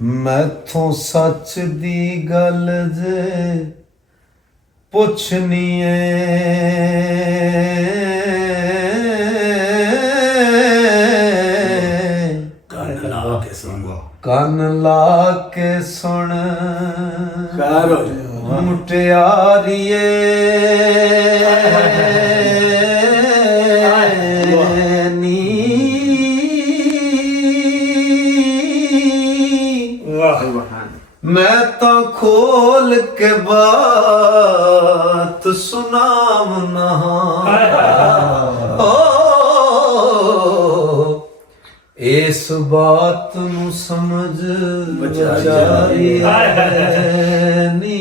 मैथों सच दी गल जे पुछनी कन ला के सुन मुटियारिए मैं तो खोल के बात सुनाम नहा इस बात नू समझ बचारी नी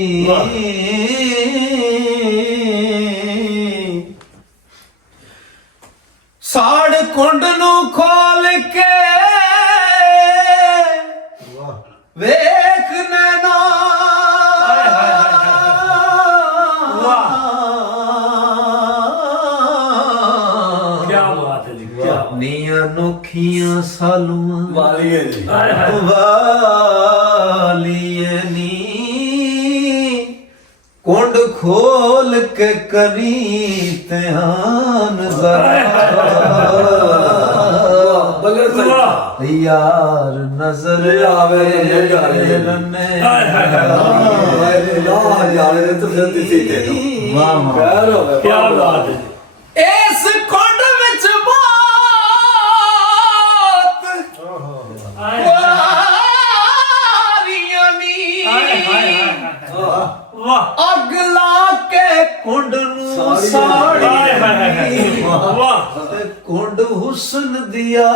साड़ कुंड नू खोल के वेख नैना नी अनोखियां सालुआं वालिए नी कुंड खोल के करी ध्यान यार नजर आवे क्या बात है इस कुंड विच बात वारियां नी अग ला के कुंड नू साड़ी कुंड हुस्न दिया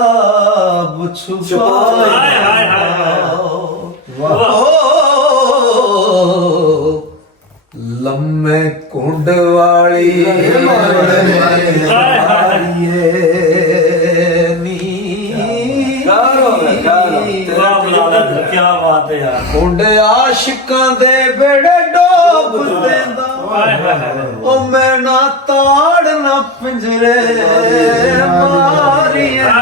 लम्मे कुंड वाली क्या बात है यार कुंड आशिकां दे बेड़े डोब देंदा ओ मैं ना ताड़ ना पिंजरे मारियां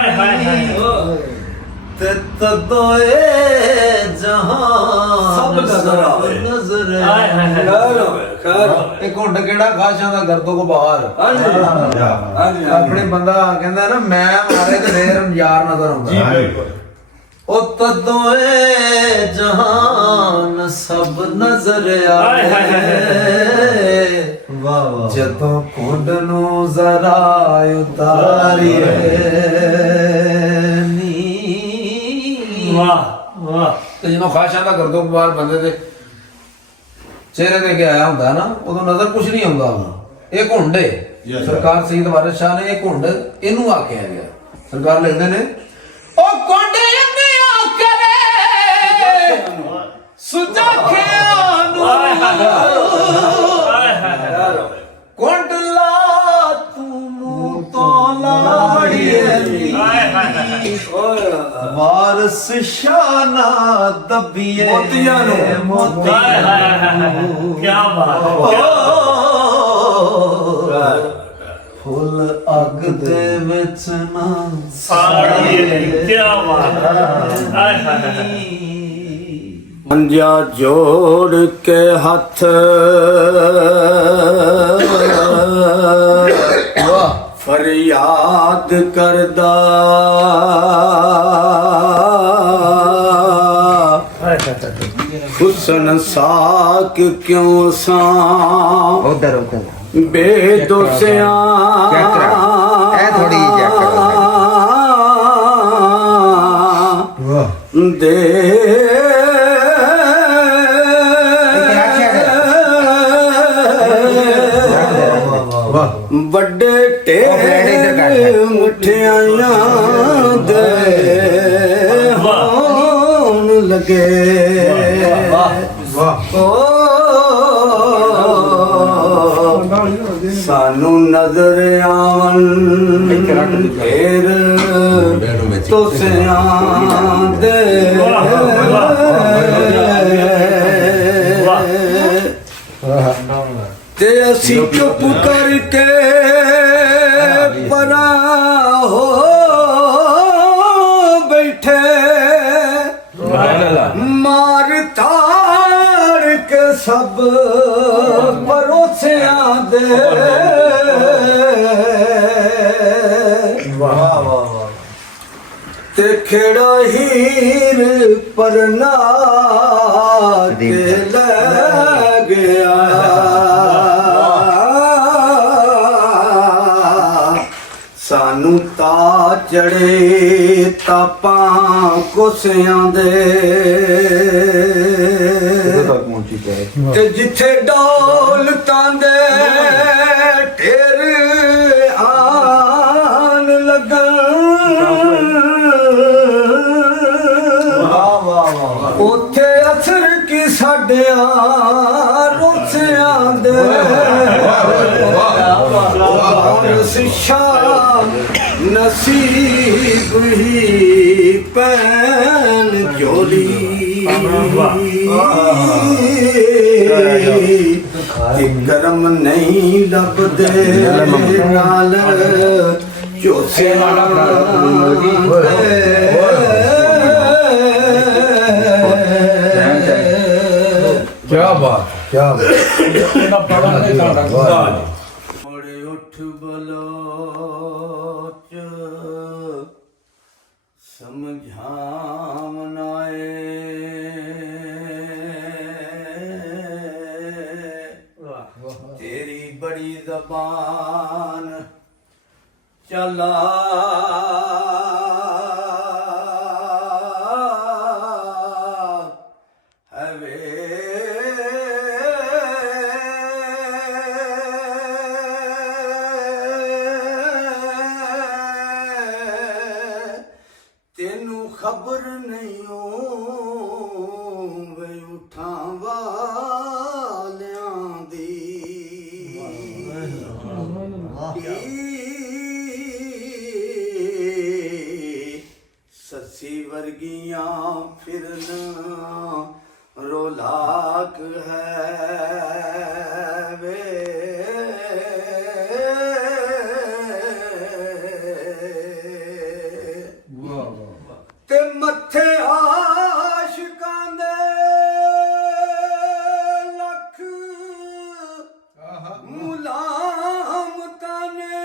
ते तदोए जहां सब नजर आवे नजर खैर ਇਹ ਘੁੰਡ ਕਿਹੜਾ ਖਾਸ਼ਾਂ ਦਾ ਗਰਦੋ ਕੋ ਬਾਹਰ ਹਾਂਜੀ ਆਪਣੇ ਬੰਦਾ ਕਹਿੰਦਾ ਨਾ ਮੈਂ ਮਾਰੇ ਤੇ ਫੇਰ ਯਾਰ ਨਜ਼ਰ ਆਉਂਦਾ ਜੀ ਬਿਲਕੁਲ ਉਹ ਤਦੋਏ ਜਹਾਨ ਸਭ ਨਜ਼ਰ ਆਏ ਵਾਹ ਵਾਹ ਜਦੋਂ ਘੁੰਡ ਨੂੰ ਜ਼ਰਾ ਉਤਾਰੀਏ ਨੀ ਵਾਹ ਵਾਹ ਤੇ ਜਦੋਂ ਖਾਸ਼ਾਂ ਦਾ ਗਰਦੋ ਬਾਹਰ ਬੰਦੇ ਦੇ ਚਿਹਰੇ ਤੇ ਗਿਆ ਹੁੰਦਾ ਨਾ ਉਦੋਂ ਨਜ਼ਰ ਕੁਝ ਨਹੀਂ ਆਉਂਦਾ ਉਹਨੂੰ ਇਹ ਘੁੰਡ ਹੈ ਸਰਕਾਰ ਸਈਦ ਵਾਰਿਸ ਸ਼ਾਹ ਨੇ ਇਹ ਘੁੰਡ ਇਹਨੂੰ ਆਖਿਆ ਗਿਆ ਸਰਕਾਰ ਲਿਖਦੇ ਨੇ ਉਹ ਘੁੰਡ ਇਹਨੇ ਆਖਰੇ ਸੁਜਾਖਿਆਂ ਨੂੰ ਘੁੰਡ ਲਾ ਤੂੰ ਮੂੰਹ ਤੋਂ ਲਾੜੀਏ ਵਾਰਿਸ ਸ਼ਾਨਾ ਦੱਬੀਏ ਮੋਤੀਆਂ ਨੂੰ क्या बात है ਫੁੱਲ ਅੱਗ ਦੇ ਵਿੱਚ ਨਾ साड़ी क्या बात है ਮੰਜਾ ਜੋੜ ਕੇ ਹੱਥ ਫਰਿਆਦ ਕਰਦਾ ਹੁਸਨ ਸਾਕ ਕਿਉਂ ਸਾਂ ਉਧਰ ਬੇਦੋਸਿਆਂ ਇਹ ਥੋੜੀ ਦੇ ਵੱਡੇ ਢੇਰ ਮੁਠਿਆਈਆਂ ਦੇ ਹੋਣ ਲਗੇ ਸਾਨੂੰ ਨਜ਼ਰ ਆਵਨ ਫੇਰ ਤੋਸਿਆਂ ਦੇ ਤੇ ਅਸੀਂ ਚੁੱਪ ਕਰਕੇ ਪਰਾਂ ਹੋ ਬੈਠੇ ਮਾਰ ਤਾੜ ਕੇ ਸਭ ਪਰੋਸਿਆਂ ਦੇ ਵਾਹ ਵਾਹ ਤੇ ਖੇੜਾ ਹੀਰ ਪਰਨਾ ਕੇ ਲੈ ਗਿਆ ਸਾਨੂੰ ਤਾਂ ਚੜੇ ਤਾਪਾਂ ਕੁਸਿਆਂ ਦੇ ਤੇ ਜਿੱਥੇ ਦੌਲਤਾਂ ਦੇ ਢੇਰ ਆਨ ਲੱਗਣ ਉੱਥੇ ਅਸਰ ਕੀ ਸਾਡਿਆਂ ਰੋਸਿਆਂ ਦੇ ਵਾਰਸ ਸ਼ਾਹ ਨਸੀਬ ਹੀ ਪੈਨ ਝੋਲੀ ਤੇ ਕਰਮ ਨਹੀਂ ਲੱਭਦੇ ਨਾਲ ਝੋਸੇ क्या बात क्या ਮੋੜੇ ਉੱਠ ਬਲੋਚ ਸਮਝਾਵਨ ਆਏ ਤੇਰੀ ਬੜੀ ਜ਼ਬਾਨ ਚਲਾ ਤੈਨੂੰ ਖਬਰ ਨਹੀਂ ਵੇ ਉਠਾਂ ਵਾਲਿਆਂ ਦੀ ਸੱਸੀ ਵਰਗੀਆਂ ਫਿਰਨ ਰੋਲਾਕ ਹੈ ਵੇ ਤੇ ਮੱਥੇ ਆਸ਼ਿਕਾਂ ਦੇ ਲੱਖ ਮੁਲਾਮਤਾਂ ਨੇ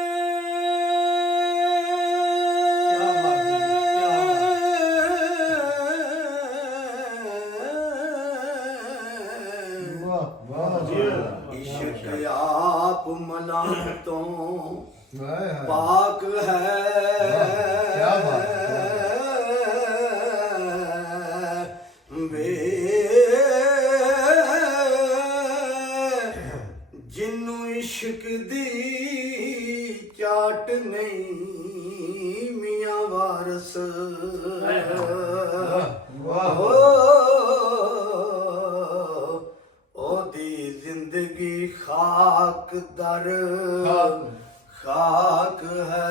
ਇਸ਼ਕ ਆਪ ਮਲਾਮਤੋਂ ਪਾਕ ਹੈ क्या बात ਵੇ ਜਿੰਨੂੰ ਇਸ਼ਕ ਦੀ ਚਾਟ ਨਹੀਂ ਮੀਆਂ ਵਾਰਸ ਉਹਦੀ ਜ਼ਿੰਦਗੀ ਖਾਕ ਦਰ ਖਾਕ ਹੈ